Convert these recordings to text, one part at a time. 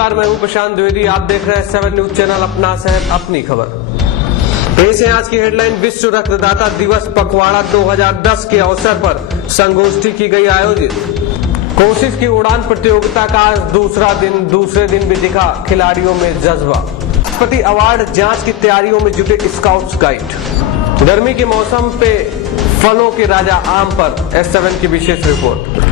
नमस्कार, मैं हूं प्रशांत द्विवेदी। आप देख रहे हैं 7 न्यूज चैनल, अपना शहर अपनी खबर। पेश है आज की हेडलाइन। विश्व रक्तदाता दिवस पखवाड़ा 2010 के अवसर पर संगोष्ठी की गई आयोजित। कोशिश की उड़ान प्रतियोगिता का आज दूसरे दिन भी दिखा खिलाड़ियों में जज्बा। राष्ट्रपति अवार्ड जांच की तैयारियों में जुटे स्काउट्स गाइड। गर्मी के मौसम पे फलों के राजा आम पर S7 की विशेष रिपोर्ट।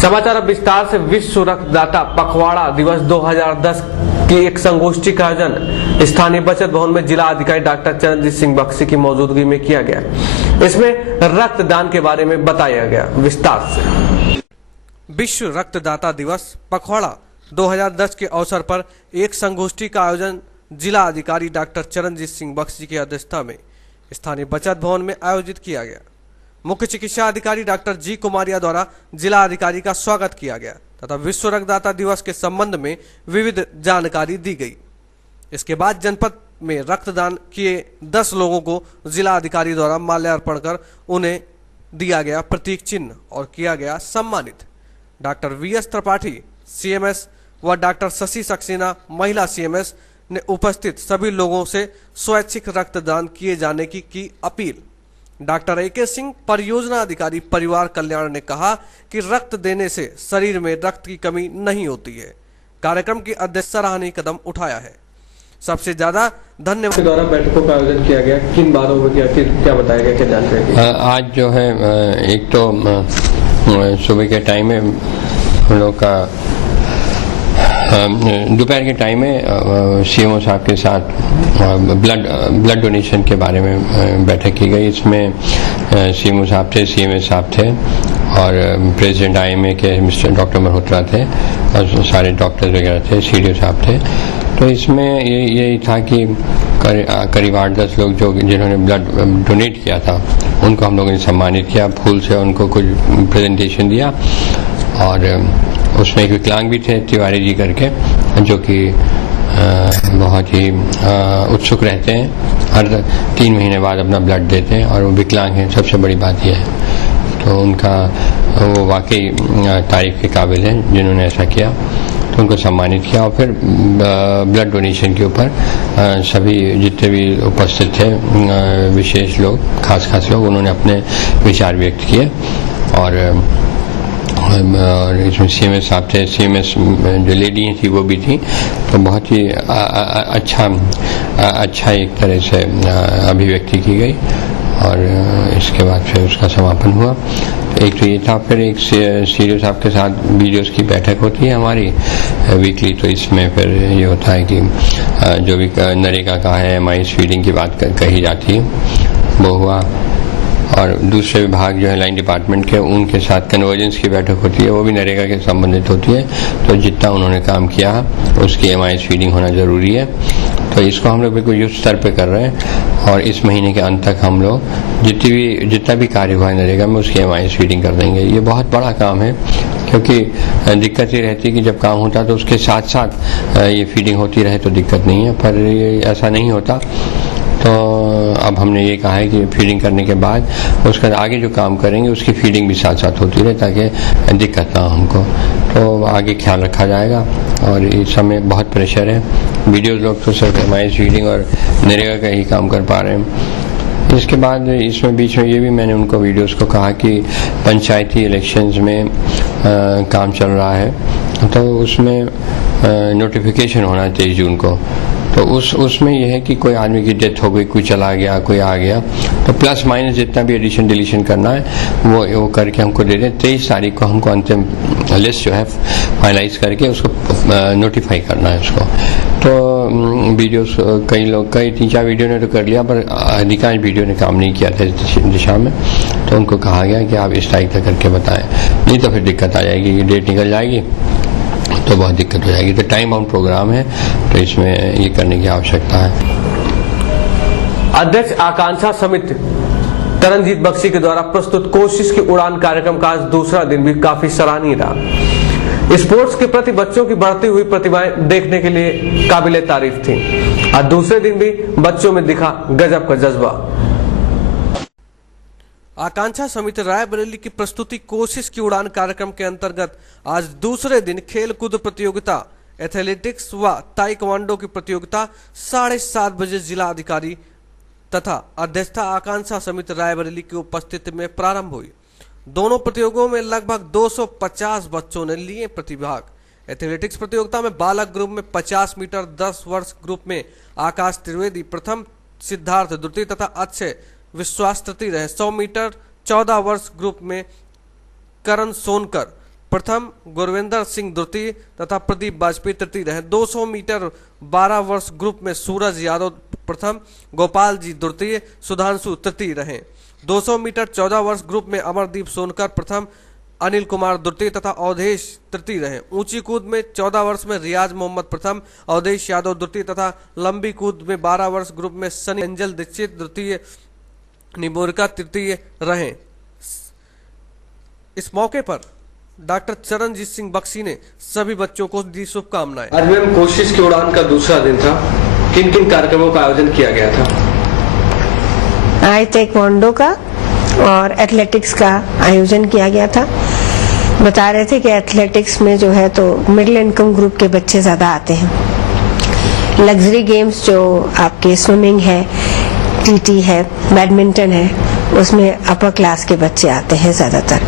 समाचार अब विस्तार से। विश्व रक्तदाता पखवाड़ा दिवस 2010 की एक संगोष्ठी का आयोजन स्थानीय बचत भवन में जिला अधिकारी डॉक्टर चरणजीत सिंह बख्शी की मौजूदगी में किया गया। इसमें रक्तदान के बारे में बताया गया विस्तार से। विश्व रक्तदाता दिवस पखवाड़ा 2010 के अवसर पर एक संगोष्ठी का आयोजन जिला अधिकारी डॉक्टर चरणजीत सिंह बख्शी की अध्यक्षता में स्थानीय बचत भवन में आयोजित किया गया। मुख्य चिकित्सा अधिकारी डॉक्टर जी कुमारिया द्वारा जिला अधिकारी का स्वागत किया गया तथा विश्व रक्तदाता दिवस के संबंध में विविध जानकारी दी गई। इसके बाद जनपद में रक्तदान किए 10 लोगों को जिला अधिकारी द्वारा माल्यार्पण कर उन्हें दिया गया प्रतीक चिन्ह और किया गया सम्मानित। डॉक्टर VS त्रिपाठी CMS व डॉक्टर शशि सक्सेना महिला CMS ने उपस्थित सभी लोगों से स्वैच्छिक रक्तदान किए जाने की अपील। डॉक्टर AK सिंह परियोजना अधिकारी परिवार कल्याण ने कहा कि रक्त देने से शरीर में रक्त की कमी नहीं होती है। कार्यक्रम की अध्यक्ष सराहनीय कदम उठाया है। सबसे ज्यादा धन्यवाद द्वारा बैठकों का आयोजन किया गया, किन बातों में किया, क्या बताया गया, क्या जानकारी? आज जो है एक तो सुबह के टाइम में हम लोग का दोपहर के टाइम में CMO साहब के साथ ब्लड डोनेशन के बारे में बैठक की गई। इसमें CMO साहब थे, CMS साहब थे और प्रेसिडेंट IMA के मिस्टर डॉक्टर मल्होत्रा थे और सारे डॉक्टर्स वगैरह थे, CDO साहब थे। तो इसमें यही था कि करीब 8-10 लोग जिन्होंने ब्लड डोनेट किया था उनको हम लोगों ने सम्मानित किया, फूल से उनको कुछ प्रेजेंटेशन दिया। और उसमें एक विकलांग भी थे तिवारी जी करके, जो कि बहुत ही उत्सुक रहते हैं, हर 3 महीने बाद अपना ब्लड देते हैं और वो विकलांग हैं। सबसे बड़ी बात यह है, तो उनका वो वाकई तारीफ के काबिल हैं जिन्होंने ऐसा किया। तो उनको सम्मानित किया और फिर ब्लड डोनेशन के ऊपर सभी जितने भी उपस्थित थे विशेष लोग, खास लोग, उन्होंने अपने विचार व्यक्त किए। और इसमें CMS साहब थे, CMS जो लेडी थी वो भी थी। तो बहुत ही अच्छा एक तरह से अभिव्यक्ति की गई और इसके बाद फिर उसका समापन हुआ। एक तो ये था, फिर एक CDO साहब के साथ BDOs की बैठक होती है हमारी वीकली। तो इसमें फिर ये होता है कि जो भी नरेगा का है MIS फीडिंग की बात कही जाती है वो हुआ। और दूसरे विभाग जो है लाइन डिपार्टमेंट के, उनके साथ कन्वर्जेंस की बैठक होती है, वो भी नरेगा के संबंधित होती है। तो जितना उन्होंने काम किया उसकी MIS फीडिंग होना जरूरी है। तो इसको हम लोग बिल्कुल युद्ध स्तर पे कर रहे हैं और इस महीने के अंत तक हम लोग जितना भी कार्य हुआ है नरेगा में उसकी MIS फीडिंग कर देंगे। ये बहुत बड़ा काम है क्योंकि दिक्कत ये रहती है कि जब काम होता है तो उसके साथ साथ ये फीडिंग होती रहे तो दिक्कत नहीं है, पर ये ऐसा नहीं होता। तो अब हमने ये कहा है कि फीडिंग करने के बाद उसका आगे जो काम करेंगे उसकी फीडिंग भी साथ साथ होती रहे ताकि दिक्कत ना हो हमको। तो आगे ख्याल रखा जाएगा और इस समय बहुत प्रेशर है। BDOs लोग तो सिर्फ MIS फीडिंग और नरेगा का ही काम कर पा रहे हैं। इसके बाद इसमें बीच में ये भी मैंने उनको BDOs को कहा कि पंचायती इलेक्शंस में काम चल रहा है, तो उसमें नोटिफिकेशन होना है 23 जून को। तो उसमें यह है कि कोई आदमी की डेथ हो गई, कोई चला गया, कोई आ गया, तो प्लस माइनस जितना भी एडिशन डिलीशन करना है वो करके हमको दे दें। 23 तारीख को हमको अंतिम लिस्ट जो है फाइनलाइज करके उसको नोटिफाई करना है उसको। तो BDOs कई 3-4 वीडियो ने तो कर लिया, पर अधिकांश BDO ने काम नहीं किया था इस दिशा में। तो उनको कहा गया कि आप इस तारीख तक करके बताएं, नहीं तो फिर दिक्कत आ जाएगी, ये डेट निकल जाएगी तो बहुत दिक्कत हो जाएगी। तो टाइम बाउंड प्रोग्राम है, तो इसमें ये करने की आवश्यकता है। अध्यक्ष आकांक्षा समिति चरणजीत बख्शी के द्वारा प्रस्तुत कोशिश की उड़ान कार्यक्रम का आज दूसरा दिन भी काफी सराहनीय रहा। स्पोर्ट्स के प्रति बच्चों की बढ़ती हुई प्रतिभाएं देखने के लिए काबिले तारीफ थी। आज दूसरे दिन भी बच्चों में दिखा गजब का जज्बा। आकांक्षा समिति रायबरेली की प्रस्तुति कोशिश की उड़ान कार्यक्रम के अंतर्गत आज दूसरे दिन खेल कूद प्रतियोगिता एथलेटिक्स व ताइक्वांडो की प्रतियोगिता 7:30 बजे जिला अधिकारी तथा अध्यक्षता आकांक्षा समिति रायबरेली की उपस्थिति में प्रारंभ हुई। दोनों प्रतियोगिताओं में लगभग 250 बच्चों ने लिए प्रतिभाग। एथलेटिक्स प्रतियोगिता में बालक ग्रुप में 50 मीटर 10 वर्ष ग्रुप में आकाश त्रिवेदी प्रथम, सिद्धार्थ द्वितीय तथा अक्षय विश्वास तृतीय रहे। 100 मीटर 14 वर्ष ग्रुप में करण सोनकर प्रथम, गुरविंदर सिंह द्वितीय तथा प्रदीप वाजपेयी तृतीय रहे। 200 मीटर 12 वर्ष ग्रुप में सूरज यादव प्रथम, गोपाल जी द्वितीय, सुधांशु तृतीय रहे। 200 मीटर 14 वर्ष ग्रुप में अमरदीप सोनकर प्रथम, अनिल कुमार द्वितीय तथा अवधेश तृतीय रहे। ऊंची कूद में 14 वर्ष में रियाज मोहम्मद प्रथम, अवधेश यादव द्वितीय तथा लंबी कूद में 12 वर्ष ग्रुप में सनी अंजल दीक्षित द्वितीय, निमोरिका तृतीय रहे। इस मौके पर डॉक्टर चरणजीत सिंह बख्शी ने सभी बच्चों को दी शुभकामनाएं। आज मैम कोशिश की उड़ान का दूसरा दिन था, किन किन कार्यक्रमों का आयोजन किया गया था? आज ताइक्वांडो का और एथलेटिक्स का आयोजन किया गया था। बता रहे थे कि एथलेटिक्स में जो है तो मिडिल इनकम ग्रुप के बच्चे ज्यादा आते हैं। लग्जरी गेम्स जो आपके स्विमिंग है, टीटी है, बैडमिंटन है, उसमें अपर क्लास के बच्चे आते हैं ज्यादातर।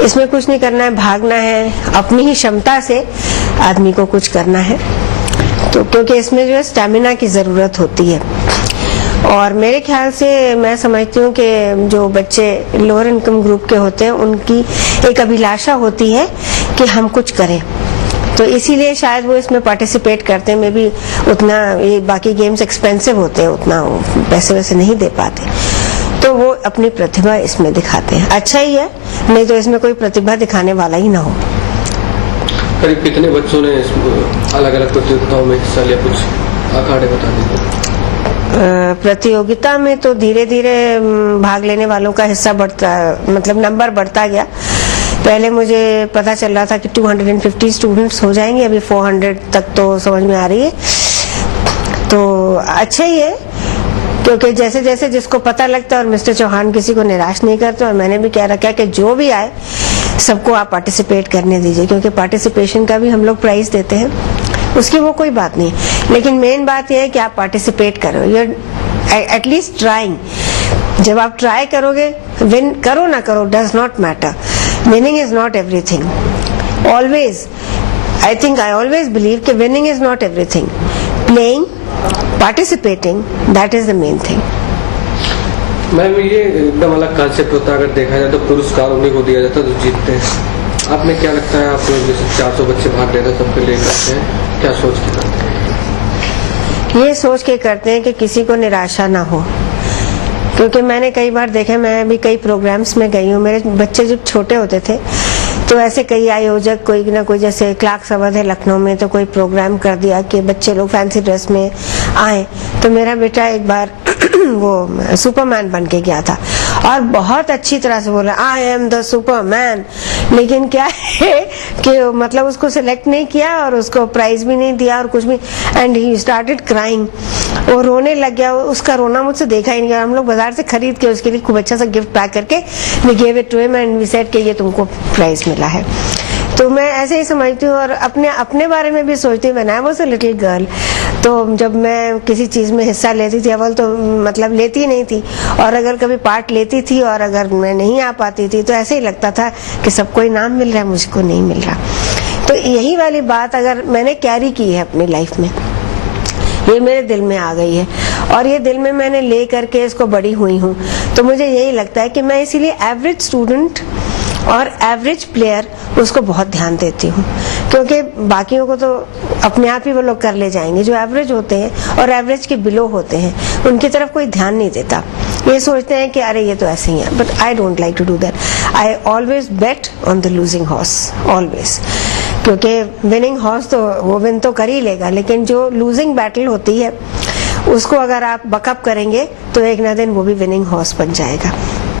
इसमें कुछ नहीं करना है, भागना है, अपनी ही क्षमता से आदमी को कुछ करना है। तो क्योंकि इसमें जो है स्टैमिना की जरूरत होती है और मेरे ख्याल से मैं समझती हूँ कि जो बच्चे लोअर इनकम ग्रुप के होते हैं उनकी एक अभिलाषा होती है कि हम कुछ करें, तो इसीलिए शायद वो इसमें पार्टिसिपेट करते हैं। मे भी उतना ये बाकी गेम्स एक्सपेंसिव होते हैं, उतना पैसे वैसे नहीं दे पाते, तो वो अपनी प्रतिभा इसमें दिखाते हैं। अच्छा ही है, नहीं तो इसमें कोई प्रतिभा दिखाने वाला ही ना हो। करीब कितने बच्चों ने अलग अलग प्रतियोगिताओं में हिस्सा लिया, कुछ आंकड़े बता दीजिए। प्रतियोगिता में तो धीरे धीरे भाग लेने वालों का हिस्सा बढ़ता, मतलब नंबर बढ़ता गया। पहले मुझे पता चल रहा था कि 250 स्टूडेंट्स हो जाएंगे, अभी 400 तक तो समझ में आ रही है। तो अच्छा ही है, क्योंकि जैसे जैसे जिसको पता लगता है, और मिस्टर चौहान किसी को निराश नहीं करते, और मैंने भी कह रखा कि जो भी आए सबको आप पार्टिसिपेट करने दीजिए, क्योंकि पार्टिसिपेशन का भी हम लोग प्राइज देते हैं, उसकी वो कोई बात नहीं। लेकिन मेन बात यह है कि आप पार्टिसिपेट करो, यूर एटलीस्ट ट्राइंग। जब आप ट्राई करोगे, विन करो ना करो, does not matter, winning is not everything. Always I always believe कि winning is not everything, playing, participating, that is the main thing. Ma'am ये एकदम अलग कंसेप्ट होता है, अगर देखा जाए तो पुरस्कार उन्हीं को दिया जाता है जो जीतते हैं। आपने क्या लगता है, आप जैसे 400 बच्चे भाग ले रहे हैं, सबके लिए करते हैं, क्या सोच के करते हैं? ये सोच के करते हैं कि किसी को निराशा ना हो, क्योंकि मैंने कई बार देखा, मैं भी कई प्रोग्राम्स में गई हूँ। मेरे बच्चे जब छोटे होते थे तो ऐसे कई आयोजक, कोई ना कोई, जैसे क्लार्क सभा है लखनऊ में, तो कोई प्रोग्राम कर दिया कि बच्चे लोग फैंसी ड्रेस में आए, तो मेरा बेटा एक बार वो सुपरमैन बन के गया था और बहुत अच्छी तरह से बोला, आई एम द सुपरमैन। लेकिन क्या है कि मतलब उसको सिलेक्ट नहीं किया और उसको प्राइज भी नहीं दिया और कुछ भी, एंड ही स्टार्टेड क्राइंग, वो रोने लग गया। उसका रोना मुझसे देखा ही नहीं गया। हम लोग बाजार से खरीद के उसके लिए खूब अच्छा सा गिफ्ट पैक करके we give it to him and we said कि ये तुमको प्राइज मिला है। तो मैं ऐसे ही समझती हूँ और अपने बारे में भी सोचती हूँ। When I was a little girl, तो जब मैं किसी चीज में हिस्सा लेती थी, अव्वल तो मतलब लेती नहीं थी, और अगर कभी पार्ट लेती थी और अगर मैं नहीं आ पाती थी तो ऐसे ही लगता था कि सबको इनाम मिल रहा है, मुझको नहीं मिल रहा। तो यही वाली बात अगर मैंने कैरी की है अपनी लाइफ में, ये मेरे दिल में आ गई है और ये दिल में मैंने ले करके इसको बड़ी हुई हूँ। तो मुझे यही लगता है कि मैं इसीलिए एवरेज स्टूडेंट और एवरेज प्लेयर उसको बहुत ध्यान देती हूँ, क्योंकि बाकियों को तो अपने आप ही वो लोग कर ले जाएंगे। जो एवरेज होते हैं और एवरेज के बिलो होते हैं, उनकी तरफ कोई ध्यान नहीं देता। ये सोचते हैं कि अरे ये तो ऐसे ही है, but I don't like to do that. I always bet on the losing horse, always, क्योंकि विनिंग हॉर्स तो वो विन तो कर ही लेगा, लेकिन जो लूजिंग बैटल होती है उसको अगर आप बकअप करेंगे तो एक ना दिन वो भी विनिंग हॉर्स बन जाएगा।